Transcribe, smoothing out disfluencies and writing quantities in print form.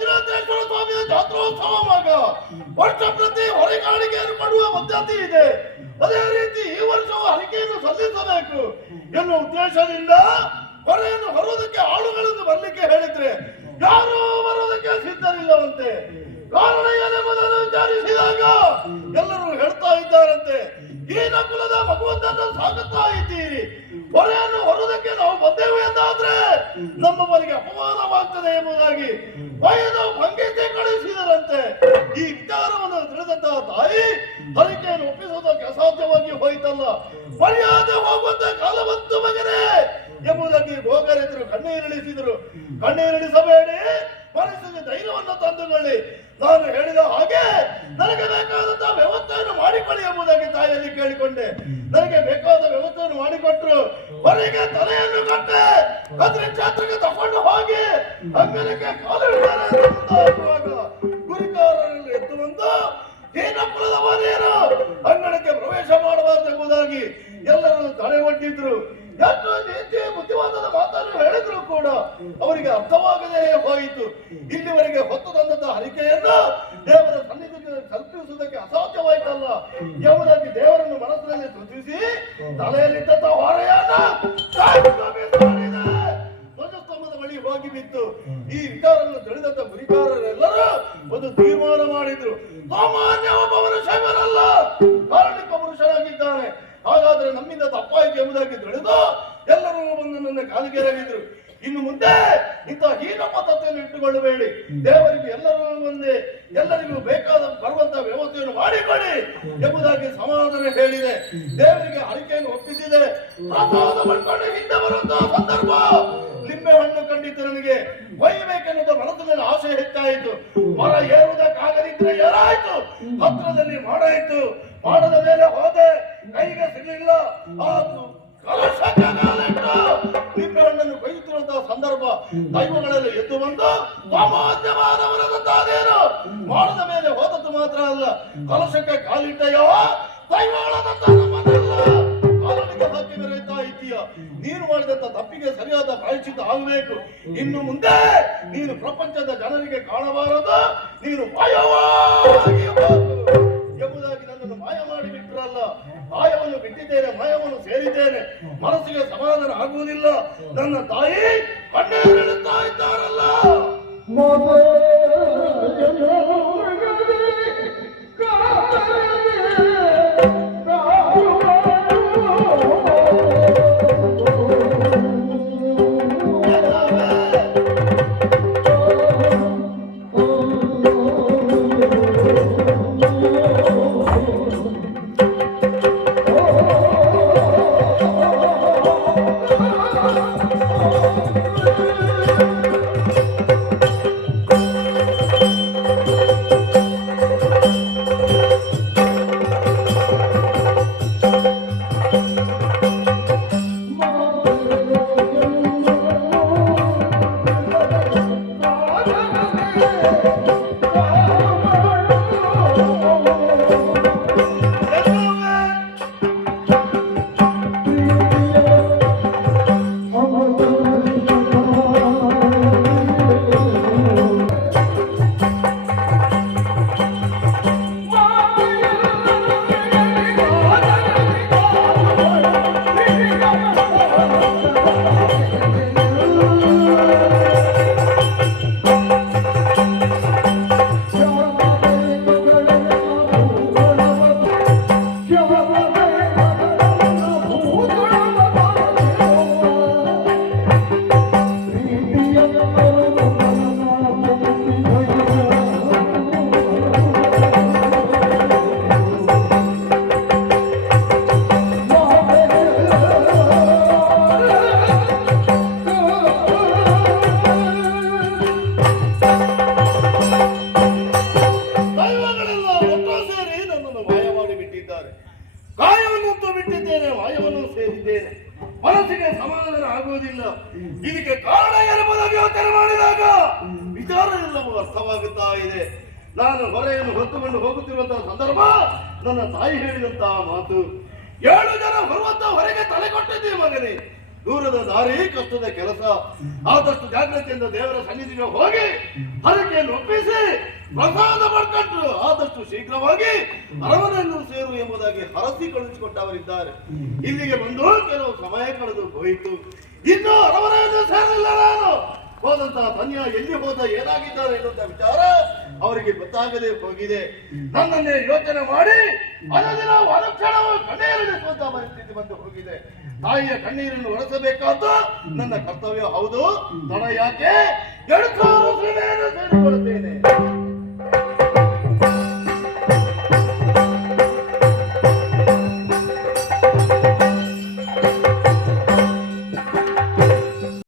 ಮಂಜುನಾಥೇಶ್ವರ ಸ್ವಾಮಿಯ ಜಾತ್ರೋತ್ಸವವಾಗ ವರ್ಷ ಪ್ರತಿ ಹೊರೆಗಾಣಿಕೆಯನ್ನು ಕೊಡುವ ಪದ್ಧತಿ ಇದೆ. ಅದೇ ರೀತಿ ಈ ವರ್ಷವೂ ಹರಿಕೆಯನ್ನು ಸಲ್ಲಿಸಬೇಕು ಎನ್ನುವ ಉದ್ದೇಶದಿಂದ ಹೊರೆಯನ್ನು ಹೊರುವುದಕ್ಕೆ ಆಳುಗಳನ್ನು ಬರ್ಲಿಕ್ಕೆ ಹೇಳಿದ್ರೆ ಯಾರೂ ಬರುವುದಕ್ಕೆ ಸಿದ್ಧರಿಲ್ಲವಂತೆ. ಕಾರಣ ಏನೆಂಬುದನ್ನು ವಿಚಾರಿಸಿದಾಗ ಎಲ್ಲರೂ ಹೇಳ್ತಾ ಇದ್ದಾರಂತೆ, ಈ ನಕುಲದ ಭಗವಂತನ ಸಾಗುತ್ತಾ ಇದ್ದೀರಿ, ಹೊರೆಯನ್ನು ಹೊರುವುದಕ್ಕೆ ನಾವು ಬಂದೆವು ಎಂದಾದ್ರೆ ನಮ್ಮವರಿಗೆ ಅಪಮಾನವಾಗ್ತದೆ ಎಂಬುದಾಗಿ ವಯದು ಭಂಗಿಸಿ ಕಳುಹಿಸಿದರಂತೆ. ಈ ವಿಚಾರವನ್ನು ತಿಳಿದಂತಹ ತಾಯಿ ಹರಿಕೆಯನ್ನು ಒಪ್ಪಿಸುವುದಕ್ಕೆ ಅಸಾಧ್ಯವಾಗಿ ಹೋಯಿತಲ್ಲ. ಮರ್ಯಾದೆ ಹೋಗುವಂತ ಕಾಲ ಬಂತು ಮಗನೇ ಎಂಬುದಾಗಿ ಗೋಕರಿದ್ರು, ಕಣ್ಣೀರಿಳಿಸಿದರು. ಕಣ್ಣೀರಿಳಿಸಬೇಡಿ, ಮನಸ್ಸಿಗೆ ಧೈರ್ಯವನ್ನು ತಂದುಕೊಳ್ಳಿ, ನಾನು ಹೇಳಿದ ಹಾಗೆ ನನಗೆ ಬೇಕಾದಂತಹ ವ್ಯವಸ್ಥೆಯನ್ನು ಮಾಡಿಕೊಳ್ಳಿ ಎಂಬುದಾಗಿ ತಾಯಿಯಲ್ಲಿ ಕೇಳಿಕೊಂಡೆ. ನನಗೆ ಬೇಕಾದ ವ್ಯವಸ್ಥೆಯನ್ನು ಮಾಡಿಕೊಟ್ರು. ಹೊರಗೆ ತಲೆಯನ್ನು ಕಟ್ಟೆ ಕದ್ರಿ ಕ್ಷೇತ್ರಕ್ಕೆ ತಗೊಂಡು ಹೋಗಿ ಅಂಗನಕ್ಕೆ ಕಾಲಿಡುತ್ತಾರೆ. ಗುರಿಕಾರರಲ್ಲಿ ಎದ್ದು ಬಂದು ಹೀನ ಕುಲದ ಮನೆಯರು ಅಂಗಣಕ್ಕೆ ಪ್ರವೇಶ ಮಾಡಬಾರದು ಎಂಬುದಾಗಿ ಎಲ್ಲರೂ ತಡೆ ಒಡ್ಡಿದ್ರು. ಎಷ್ಟು ರೀತಿ ಬುದ್ಧಿವಾದದ ಮಾತನ್ನು ಹೇಳಿದ್ರು ಕೂಡ ಅವರಿಗೆ ಅರ್ಥವಾಗದೇ ಹೋಯಿತು. ಇಲ್ಲಿವರೆಗೆ ಹೊತ್ತು ತಂದಂತಹ ಹರಿಕೆಯನ್ನು ದೇವರ ಸನ್ನಿಧಿಗೆ ಕಲ್ಪಿಸುವುದಕ್ಕೆ ಅಸಾಧ್ಯವಾಯ್ತಲ್ಲ ಎಂಬುದಾಗಿ ದೇವರನ್ನು ಮನಸ್ಸಿನಲ್ಲಿ ಸ್ತುತಿಸಿ ತಲೆಯಲ್ಲಿದ್ದಂತಹ ಹೊರೆಯನ್ನು ಧ್ವಜಸ್ತಂಭದ ಬಳಿ ಹೋಗಿ ಬಿತ್ತು. ಈ ವಿಚಾರವನ್ನು ತಿಳಿದಂತ ಗುರಿಕಾರರೆಲ್ಲರೂ ಒಂದು ತೀರ್ಮಾನ ಮಾಡಿದ್ರು. ಸಾಮಾನ್ಯ ಒಬ್ಬವನ ಶೈವನಲ್ಲ, ಕಾರಣಿಕ ಪುರುಷನಾಗಿದ್ದಾನೆ. ಹಾಗಾದ್ರೆ ನಮ್ಮಿಂದ ತಪ್ಪಾಯಿತು ಎಂಬುದಾಗಿ ತಿಳಿದು ಎಲ್ಲರೂ ಬಂದು ನನ್ನ ಕಾಲಿಗೆರಗಿದ್ರು. ಇನ್ನು ಮುಂದೆ ಇಂತಹ ಹೀನ ಪದ್ಧತಿಯನ್ನು ಇಟ್ಟುಕೊಳ್ಳಬೇಡಿ, ದೇವರಿಗೆ ಎಲ್ಲರೂ ಒಂದೇ, ಎಲ್ಲರಿಗೂ ಬೇಕಾದ ಬರುವಂತಹ ವ್ಯವಸ್ಥೆಯನ್ನು ಮಾಡಿಕೊಳ್ಳಿ ಎಂಬುದಾಗಿ ಸಮಾಧಾನ ಹೇಳಿದೆ. ದೇವರಿಗೆ ಹರಿಕೆಯನ್ನು ಒಪ್ಪಿಸಿದೆ. ಪ್ರಸಾದ ಮಾಡ್ಕೊಂಡು ಹಿಂದೆ ಬರುವಂತಹ ಸಂದರ್ಭ ಲಿಂಬೆ ಹಣ್ಣು ಕಂಡಿತ್ತು. ನನಗೆ ಒಯ್ಯಬೇಕೆನ್ನುವ ಮನಸ್ಸಿನಲ್ಲಿ ಆಸೆ ಹೆಚ್ಚಾಯಿತು. ಮರ ಏರುವುದಕ್ಕಾಗದಿದ್ರೆ ಏರಾಯ್ತು, ಹತ್ರದಲ್ಲಿ ಮಾಡಾಯಿತು. ಮಾಡದ ಮೇಲೆ ಹೋದೆ, ಕೈಗೆ ಸಿಗಲಿಲ್ಲ. ಲಿಂಬೆ ಹಣ್ಣನ್ನು ಕೊಯ್ಯುತ್ತಿರುವಂತಹ ಸಂದರ್ಭ ದೈವಗಳಲ್ಲಿ ಎದ್ದು ಬಂದು ಸಾಮಾನ್ಯವಾದವರದೇನು ಮಾಡದ ಮೇಲೆ ಹೋದದ್ದು ಮಾತ್ರ ಅಲ್ಲ, ಕಲಶಕ್ಕೆ ಕಾಲಿಟ್ಟಯ್ಯೋ ದೈವಗಳಂತ ನಮ್ಮನ್ನೆಲ್ಲ ಕಾಲನಿಗೆ ಹಾಕಿ ಮೆರೆಯುತ್ತಾ ಇದ್ದೀಯ. ನೀನು ಮಾಡಿದಂತ ತಪ್ಪಿಗೆ ಸರಿಯಾದ ಪ್ರಾಯಶ್ಚಿತ್ತ ಆಗಬೇಕು. ಇನ್ನು ಮುಂದೆ ನೀನು ಪ್ರಪಂಚದ ಜನರಿಗೆ ಕಾಣಬಾರದು, ನೀನು ಮಾಯವಾಗಿ ಎಂಬುದಾಗಿ ನನ್ನನ್ನು ಮಾಯ ಮಾಡಿ ಬಿಟ್ಟರಲ್ಲ. ಮಾಯವನ್ನು ಬಿಟ್ಟಿದ್ದೇನೆ, ಮಾಯವನ್ನು ಸೇರಿದ್ದೇನೆ, ಮನಸ್ಸಿಗೆ ಸಮಾಧಾನ ಆಗುವುದಿಲ್ಲ. ನನ್ನ ತಾಯಿ ಕಣ್ಣೀರಿಡುತ್ತಾ ಇದ್ದಾರಲ್ಲ. ಮನಸ್ಸಿಗೆ ಸಮಾಧಾನ ಆಗುವುದಿಲ್ಲ. ಇದಕ್ಕೆ ಕಾರಣ ಎಂಬುದಾಗಿ ಯೋಚನೆ ಮಾಡಿದಾಗ ವಿಚಾರ ಎಲ್ಲವೂ ಅರ್ಥವಾಗುತ್ತಾ ಇದೆ. ನಾನು ಹೊರೆಯನ್ನು ಹೊತ್ತುಕೊಂಡು ಹೋಗುತ್ತಿರುವಂತಹ ಸಂದರ್ಭ ನನ್ನ ತಾಯಿ ಹೇಳಿದಂತಹ ಮಾತು, 7 ಜನ ಬರುವಂತಹ ಹೊರೆಗೆ ತಲೆ ಕೊಟ್ಟಿದ್ದೀವಿ ಮಗನೇ, ದೂರದ ದಾರಿ ಕಷ್ಟದ ಕೆಲಸ. ಆದಷ್ಟು ಜಾಗ್ರತೆಯಿಂದ ದೇವರ ಸನ್ನಿಧಿಗೆ ಹೋಗಿ ಹರಕೆಯನ್ನು ಒಪ್ಪಿಸಿ ಪ್ರಸಾದ ಪಡ್ಕೊಂಡು ಆದಷ್ಟು ಶೀಘ್ರವಾಗಿ ಅರಮನೆಯನ್ನು ಸೇರು ಎಂಬುದಾಗಿ ಹರಸಿ ಕಳುಹಿಸಿಕೊಟ್ಟವರಿದ್ದಾರೆ. ಇಲ್ಲಿಗೆ ಬಂದು ಕೆಲವು ಸಮಯ ಕಳೆದು ಹೋಯಿತು. ಇನ್ನು ಅರಮನೆಯನ್ನು ಸೇರಲಿಲ್ಲ. ನಾನು ಹೋದಂತಹ ಧನ್ಯ ಎಲ್ಲಿ ಹೋದ, ಏನಾಗಿದ್ದಾರೆ ಎನ್ನುವಂತ ವಿಚಾರ ಅವರಿಗೆ ಗೊತ್ತಾಗದೆ ಹೋಗಿದೆ. ನನ್ನನ್ನೇ ಯೋಚನೆ ಮಾಡಿ ಅನುದಿನ ಅನುಕ್ಷಣವು ಕಣ್ಣೀರಿಳಿಸುವಂತಹ ಪರಿಸ್ಥಿತಿ ಬಂದು ಹೋಗಿದೆ. ತಾಯಿಯ ಕಣ್ಣೀರನ್ನು ಒರೆಸಬೇಕಾದ ನನ್ನ ಕರ್ತವ್ಯ ಹೌದು. ತಡ ಯಾಕೆ? 2,000 ಸೇರಿಕೊಳ್ಳುತ್ತೇನೆ.